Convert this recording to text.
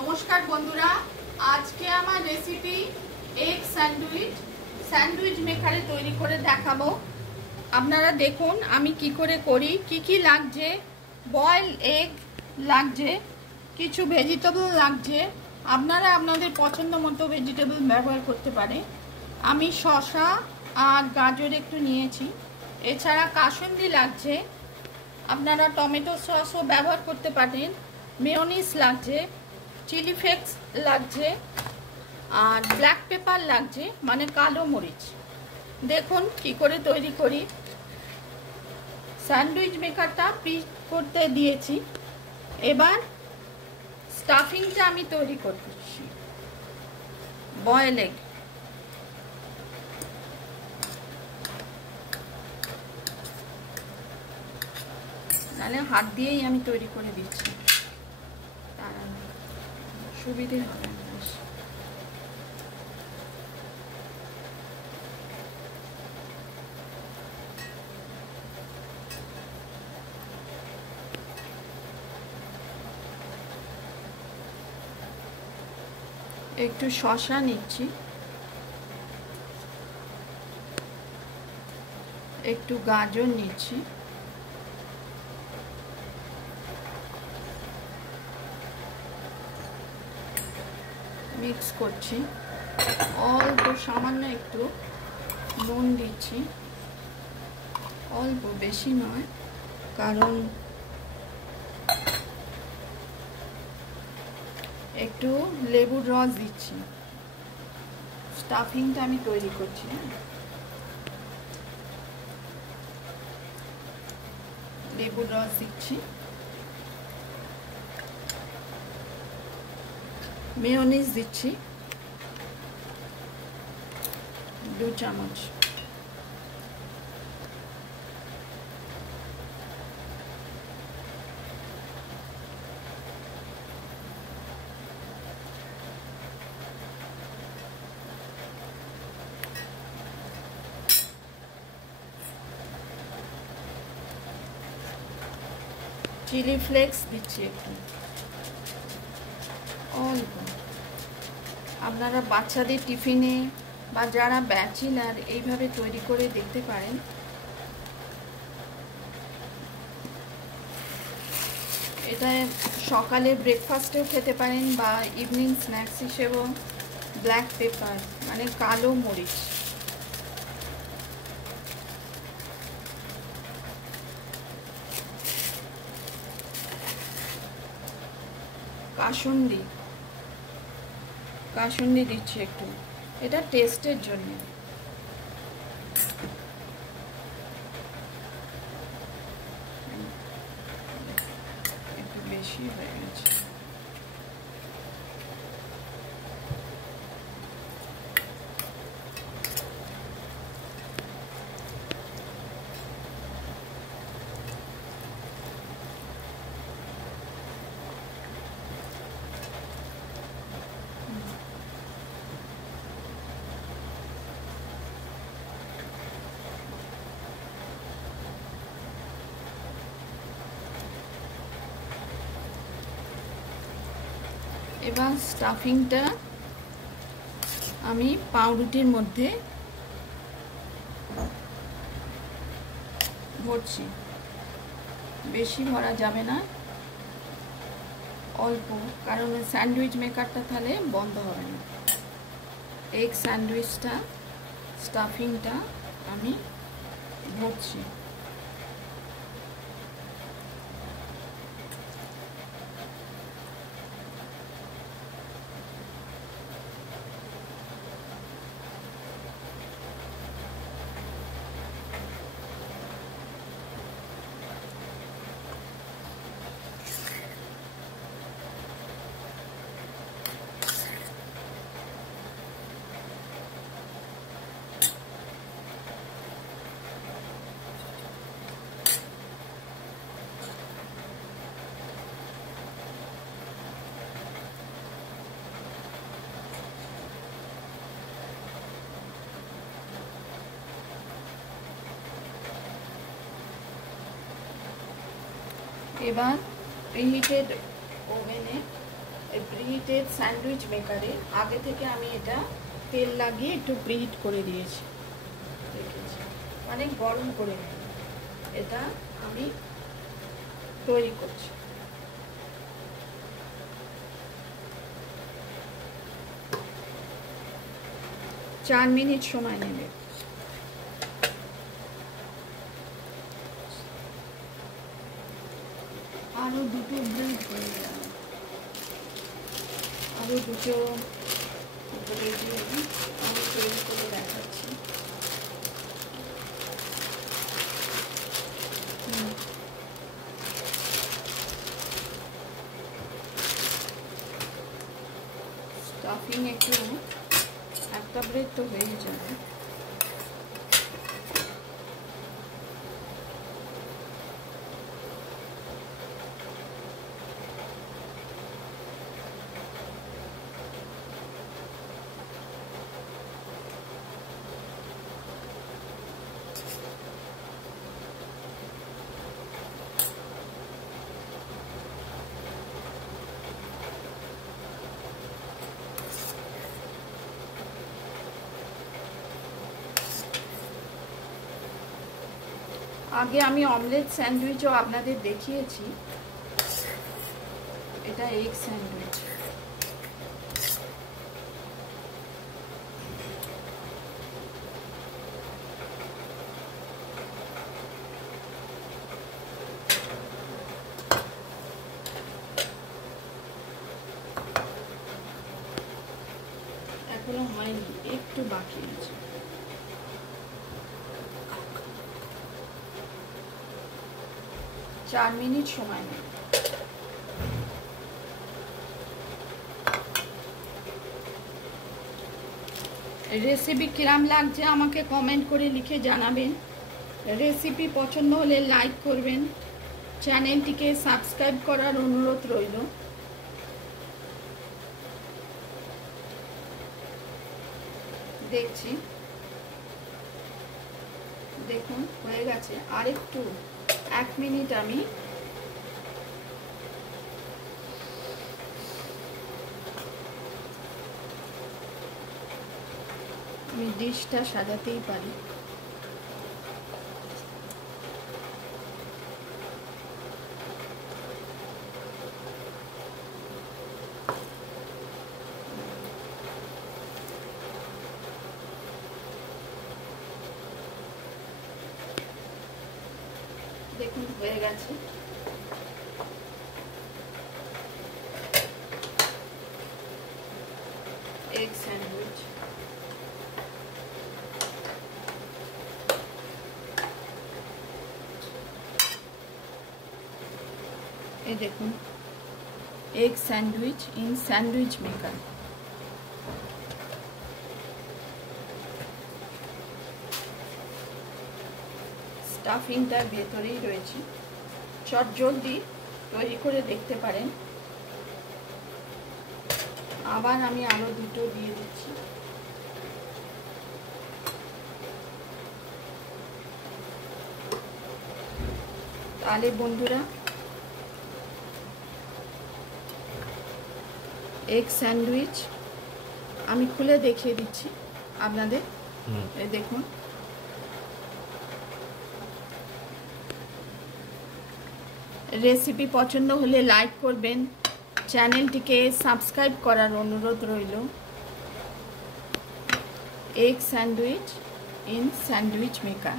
নমস্কার বন্ধুরা, আজকে আমার রেসিপি এগ স্যান্ডউইচ মেকারে তৈরি করে দেখাবো। আপনারা দেখুন আমি কি করে করি। কি লাগছে, বয়েল এগ লাগছে, কিছু ভেজিটেবল লাগছে। আপনারা আপনাদের পছন্দ মতো ভেজিটেবল ব্যবহার করতে পারে। আমি শসা আর গাজর একটু নিয়েছি। এছাড়া কাসুন্দি লাগছে, আপনারা টমেটো সসও ব্যবহার করতে পারেন। মেয়োনিজ লাগছে, চিলি ফ্লেক্স লাগছে, আর ব্ল্যাক পেপার লাগছে, মানে কালো মরিচ। দেখুন কি করে তৈরি করি। স্যান্ডউইচ মেকারটা প্রিহিট করতে দিয়েছি। এবার স্টাফিংটা আমি তৈরি করছি। বয়েল এগ, নাহলে হাত দিয়েই আমি তৈরি করে দিচ্ছি, তার সুবিধে হবে। একটু শসা নিচ্ছি, একটু গাজর নিচ্ছি, মিক্স করছি। অল্প সামান্য একটু নুন দিচ্ছি, অল্প, বেশি নয়, কারণ একটু লেবুর রস দিচ্ছি। স্টাফিংটা আমি তৈরি করছি। লেবুর রস দিচ্ছি, মেয়োনিজ দিচ্ছি 2 চামচ, চিলি ফ্লেক্স দিচ্ছি একটু, অল্প। আপনারা বাচ্চাদের টিফিনে বা যারা ব্যাচেলার এইভাবে তৈরি করে দেখতে পারেন। এটা সকালে ব্রেকফাস্টেও খেতে পারেন বা ইভিনিং স্ন্যাক্স হিসেবেও। ব্ল্যাক পেপার মানে কালো মরিচ, কাসুন্দি দিচ্ছি একটু, এটা টেস্টের জন্য। একটু বেশি হয়ে গেছে। এবার স্টাফিংটা আমি পাউরুটির মধ্যে ভরছি। বেশি ভরা যাবে না, অল্প, কারণ স্যান্ডউইচ মেকারটা তাহলে বন্ধ হবে না। এগ স্যান্ডউইচটা স্টাফিংটা আমি ভরছি। এবার প্রিহিটেড ওভেনে এই প্রিহিটেড স্যান্ডউইচ মেকারে আগে থেকে আমি এটা তেল লাগিয়ে একটু প্রিহিট করে দিয়েছি, দেখেছি, মানে গরম করে নিই। এটা আমি তৈরি করছি। চার মিনিট সময় নেবে। আরো দুটো ব্রেড হয়ে যাবে, আরো দুটো ব্রেড আমি তৈরি করে দেখাচ্ছি। স্টাফিং একটু, একটা ব্রেড তো হয়ে যাবে। আগে আমি অমলেট স্যান্ডউইচও আপনাদের দেখিয়েছি, এটা এগ স্যান্ডউইচ। এখনো হয়নি, একটু বাকি আছে। চার মিনিট সময় নেই। রেসিপি কিরাম লাগছে আমাকে কমেন্ট করে লিখে জানাবেন। রেসিপি পছন্দ হলে লাইক করবেন, চ্যানেলটিকে সাবস্ক্রাইব করার অনুরোধ রইল। দেখছি, দেখুন হয়ে গেছে। আর একটু 1 মিনিট আমি ডিশটা সাজাতেই পারি। দেখুন হয়ে গেছে। এগ স্যান্ডউইচ এই দেখুন, egg sandwich in sandwich maker. স্টাফিংটার ভেতরেই রয়েছে। চটজলদি তৈরি করে দেখতে পারেন। আবার আমি আরো দুটো দিয়ে দিচ্ছি। তাহলে বন্ধুরা, এগ স্যান্ডউইচ আমি খুলে দেখিয়ে দিচ্ছি আপনাদের। এই দেখুন, রেসিপি পছন্দ হলে লাইক করবেন, চ্যানেলটিকে সাবস্ক্রাইব করার অনুরোধ রইল। Egg sandwich in sandwich maker.